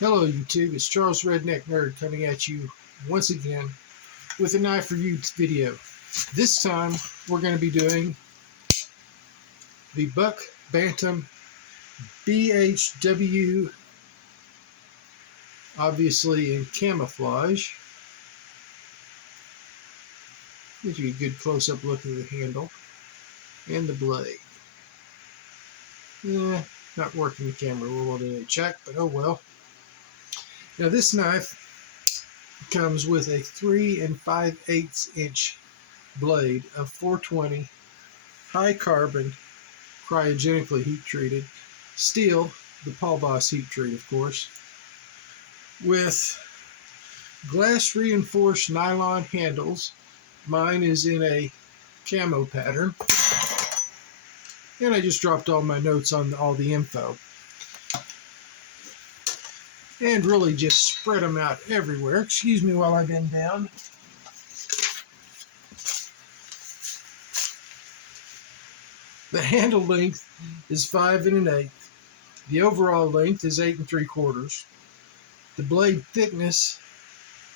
Hello YouTube, it's Charles Redneck Nerd coming at you once again with a knife review video. This time we're going to be doing the Buck Bantam BHW, obviously in camouflage. Gives you a good close-up look at the handle and the blade. Not working the camera well today, check, but oh well. Now this knife comes with a 3 5/8 inch blade of 420 high carbon cryogenically heat treated steel, the Paul Boss heat treat of course, with glass reinforced nylon handles. Mine is in a camo pattern, and I just dropped all my notes on all the info and really just spread them out everywhere. Excuse me while I bend down. The handle length is 5 1/8. The overall length is 8 3/4. The blade thickness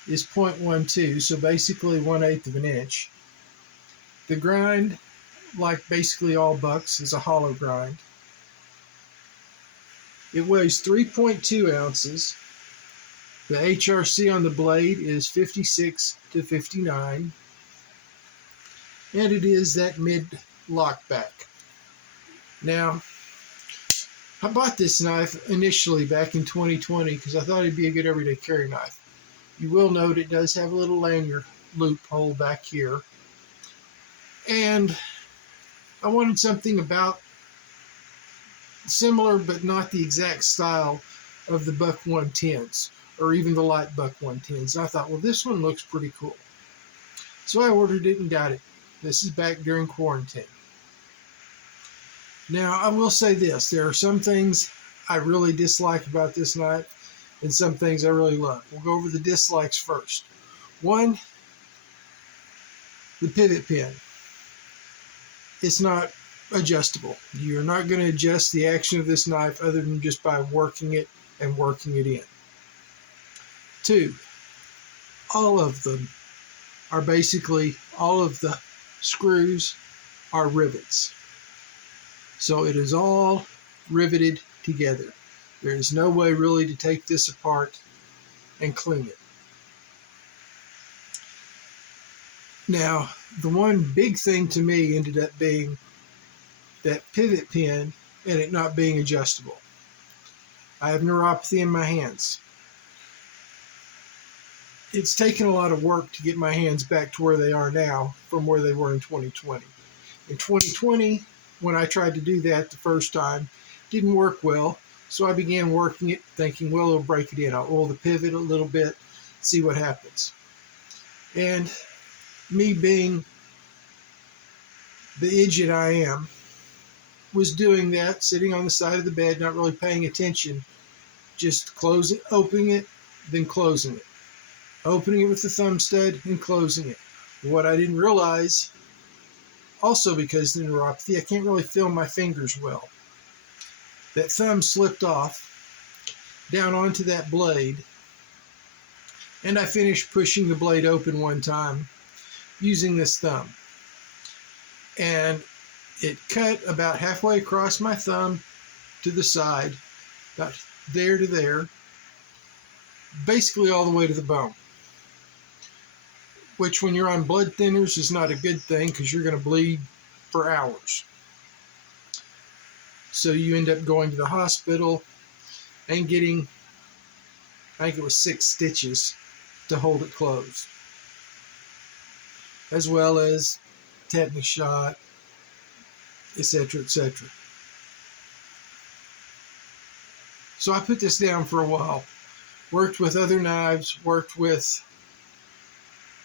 is 0.12, so basically 1/8 of an inch. The grind, like basically all bucks, is a hollow grind. It weighs 3.2 ounces. The HRC on the blade is 56 to 59, and it is that mid lockback. Now, I bought this knife initially back in 2020 because I thought it'd be a good everyday carry knife. You will note it does have a little lanyard loophole back here, and I wanted something about similar but not the exact style of the Buck 110s or even the light Buck 110s. And I thought, well, this one looks pretty cool. So I ordered it and got it. This is back during quarantine. Now, I will say this. There are some things I really dislike about this knife and some things I really love. We'll go over the dislikes first. One, the pivot pin. It's not adjustable. You're not going to adjust the action of this knife other than just by working it and working it in. Two, all of them are basically, all of the screws are rivets. So it is all riveted together. There is no way really to take this apart and clean it. Now, the one big thing to me ended up being that pivot pin and it not being adjustable. I have neuropathy in my hands. It's taken a lot of work to get my hands back to where they are now from where they were in 2020. In 2020, when I tried to do that the first time, it didn't work well, so I began working it thinking, well, it'll break it in. I'll roll the pivot a little bit, see what happens. And me being the idiot I am, was doing that, sitting on the side of the bed, not really paying attention, just opening it, then closing it. Opening it with the thumb stud and closing it. What I didn't realize, also because of the neuropathy, I can't really feel my fingers well. That thumb slipped off down onto that blade, and I finished pushing the blade open one time using this thumb. And it cut about halfway across my thumb to the side, about there to there, basically all the way to the bone. Which when you're on blood thinners is not a good thing because you're going to bleed for hours. So you end up going to the hospital and getting, I think it was 6 stitches to hold it closed, as well as tetanus shot, etc., etc. So I put this down for a while, worked with other knives, worked with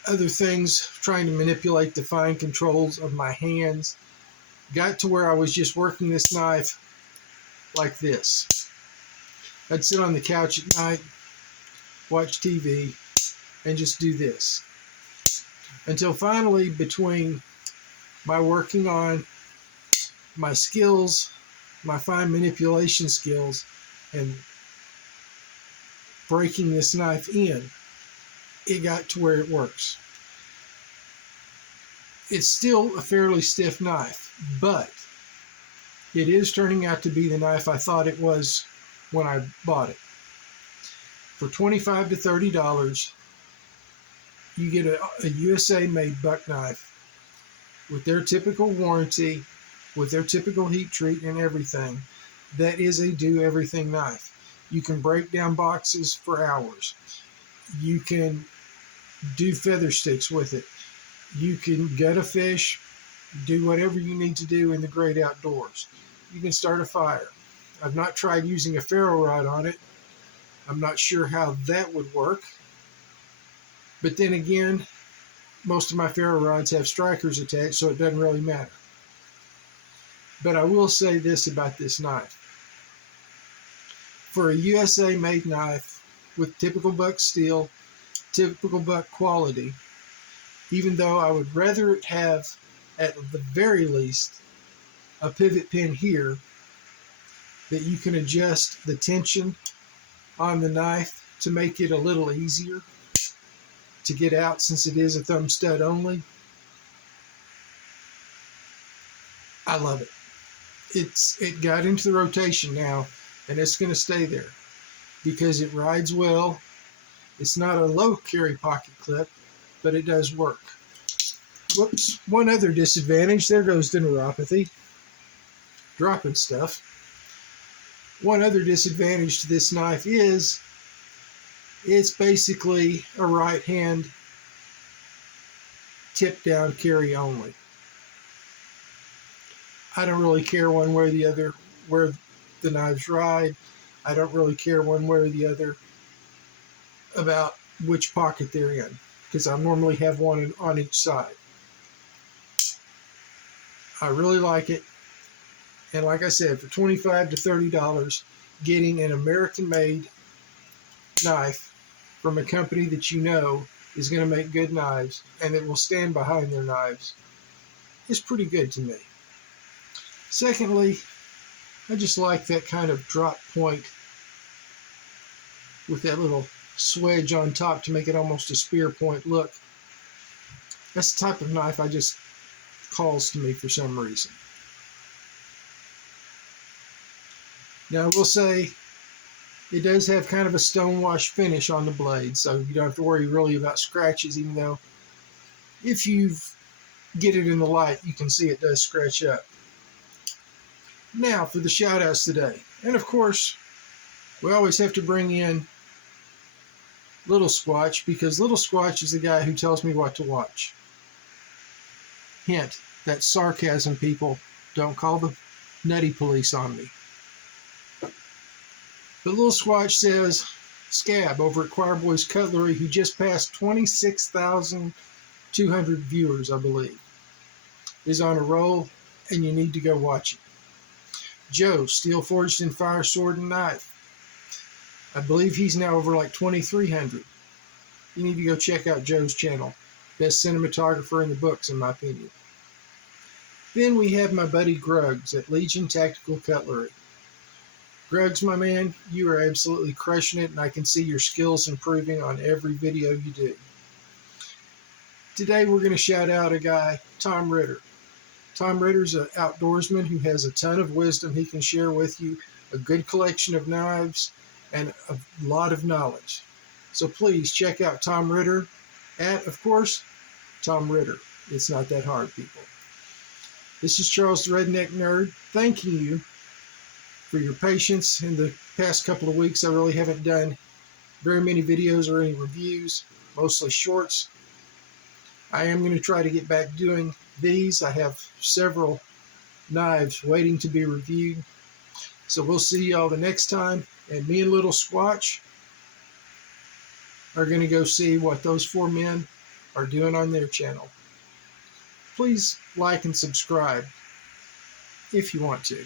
other things, trying to manipulate the fine controls of my hands, got to where I was just working this knife like this. I'd sit on the couch at night, watch TV, and just do this. Until finally, between my working on my skills, my fine manipulation skills, and breaking this knife in, it got to where it works. It's still a fairly stiff knife, but it is turning out to be the knife I thought it was when I bought it. For $25 to $30, you get a USA-made buck knife with their typical warranty, with their typical heat treat and everything. That is a do-everything knife. You can break down boxes for hours. You can do feather sticks with it. You can gut a fish, do whatever you need to do in the great outdoors. You can start a fire. I've not tried using a ferro rod on it. I'm not sure how that would work. But then again, most of my ferro rods have strikers attached, so it doesn't really matter. But I will say this about this knife. For a USA-made knife with typical buck steel, typical buck quality, even though I would rather it have, at the very least, a pivot pin here that you can adjust the tension on the knife to make it a little easier to get out, since it is a thumb stud only. I love it. It got into the rotation now, and it's going to stay there because it rides well. It's not a low carry pocket clip, but it does work. Whoops. One other disadvantage. There goes the neuropathy. Dropping stuff. One other disadvantage to this knife is it's basically a right hand tip down carry only. I don't really care one way or the other where the knives ride. I don't really care one way or the other about which pocket they're in, because I normally have one on each side. I really like it. And like I said, for $25 to $30, getting an American-made knife from a company that you know is going to make good knives and that will stand behind their knives is pretty good to me. Secondly, I just like that kind of drop point with that little swedge on top to make it almost a spear point look. That's the type of knife I just calls to me for some reason. Now, I will say it does have kind of a stonewash finish on the blade, so you don't have to worry really about scratches, even though if you get it in the light, you can see it does scratch up. Now, for the shout-outs today. And of course, we always have to bring in Little Squatch, because Little Squatch is the guy who tells me what to watch. Hint, that's sarcasm, people. Don't call the nutty police on me. But Little Squatch says, Scab over at Choir Boys Cutlery, who just passed 26,200 viewers, I believe, is on a roll, and you need to go watch it. Joe, Steel Forged in Fire, Sword, and Knife. I believe he's now over like 2,300. You need to go check out Joe's channel. Best cinematographer in the books, in my opinion. Then we have my buddy Gruggs at Legion Tactical Cutlery. Gruggs, my man, you are absolutely crushing it, and I can see your skills improving on every video you do. Today we're going to shout out a guy, Tom Ritter. Tom Ritter's an outdoorsman who has a ton of wisdom he can share with you, a good collection of knives, and a lot of knowledge. So please check out Tom Ritter at, of course, Tom Ritter. It's not that hard, people. This is Charles the Redneck Nerd, thanking you for your patience in the past couple of weeks. I really haven't done very many videos or any reviews, mostly shorts. I am going to try to get back doing these. I have several knives waiting to be reviewed. So we'll see y'all the next time. And me and Little Squatch are going to go see what those four men are doing on their channel. Please like and subscribe if you want to.